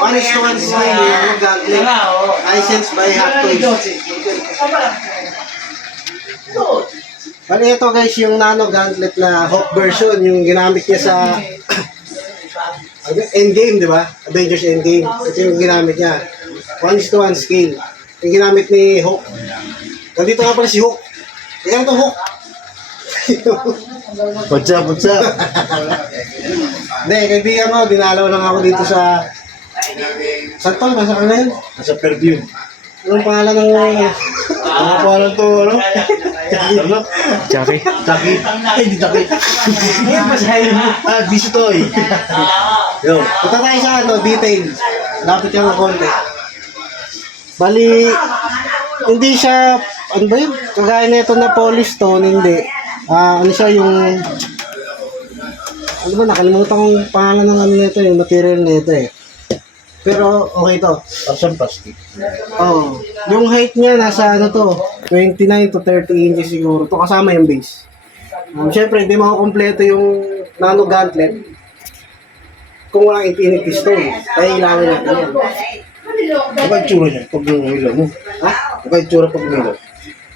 One is to one scale, yung gantlet. Licensed by Hot Toys. Bali ito guys, yung Nano Gauntlet na Hawk version, yung ginamit niya sa Endgame, di ba? Avengers Endgame. Ito yung ginamit niya. 1:1 scale. Yung ginamit ni Hawk. Nandito nga pala si Hawk. Ayan to Hawk. What's up, what's up? Hindi, kaibigan ko, dinalaw lang ako dito sa... Saan to? Nasa ka na yun? Nasa perfume. Anong pangalan ng... Ano po alam to, ano? Ano? Jackie. Taki. Ay, di taki. Ayan, masahin mo. Ah, Distoy. Yo. Punta tayo sa ano, details. Lapit ka ng konti. Bali, hindi siya, ano ba yun? Kagaya na ito na polish stone, hindi. Ano siya yung, ano ba, nakalimutan kong pangalan ng ano nito, yung material nito eh. Pero okay to. Arsan plastic. Oh, yung height niya nasa ano to, 29 to 30 inches siguro. To kasama yung base. Siyempre, hindi makukompleto yung Nano Gauntlet kung walang infinity stone. Kaya ilawin natin yan. Ano ba yung tsura niya pag ilaw mo? Ha? Ano ba yung tsura pag ilaw?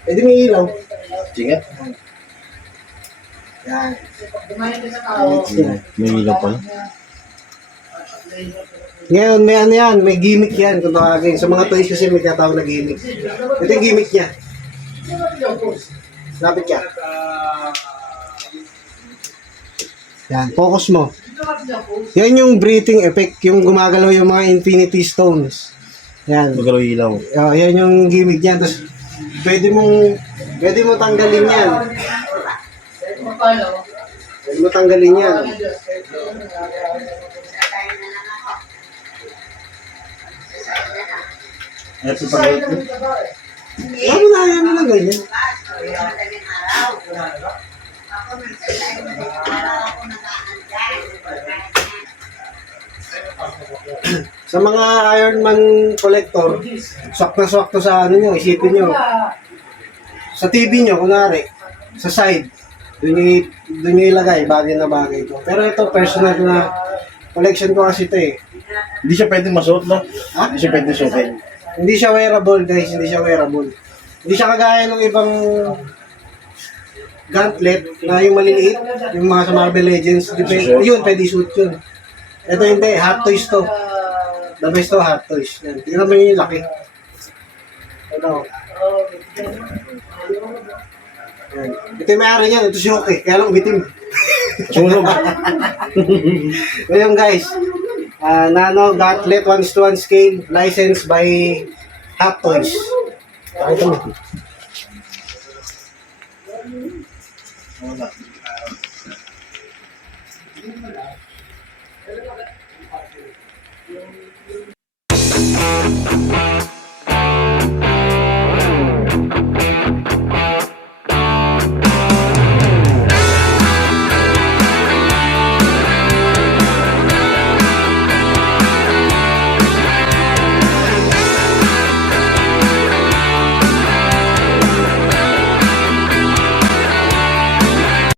Eh di may ilaw. Sige. Yan. May ilaw pala. Ngayon, may ano yan, may gimmick yan kung tawagin. Sa mga toys kasi may tinatawag na gimmick. Ito yung gimmick niya. Lapit ka. Yan, focus mo. Yan yung breathing effect, yung gumagalaw yung mga infinity stones. Yan. Magalaw ilaw. Oh, yan yung gimmick niya. Tapos, pwede mo tanggalin yan. Pwede mo tanggalin yan. Ano sa pag-ilaw mo? Yan mo na ganyan. Sa mga Iron Man collector, swak na swak to sa ano nyo, isipin nyo. Sa TV nyo, kunwari, sa side, doon nyo ilagay, bagay na bagay ito. Pero ito, personal na collection ko kasi ito eh. Hindi siya pwedeng masuot, no? Ha? Hindi siya pwedeng suotin. Hindi siya wearable guys, hindi siya wearable. Hindi siya kagaya ng ibang gauntlet na yung maliliit, yung mga sa Marvel Legends, yun, pwede suit yun. Ito hindi, Hot Toys to. The best to, Hot Toys. Yan. Tingnan mo yung laki. Ano? Yan. Ito yung may-ari niyan, ito si Roque, kaya lang umitim. Sunog. Ngayon guys, Nano Gauntlet 1:1 scale, licensed by Hot Toys. Pakita mo.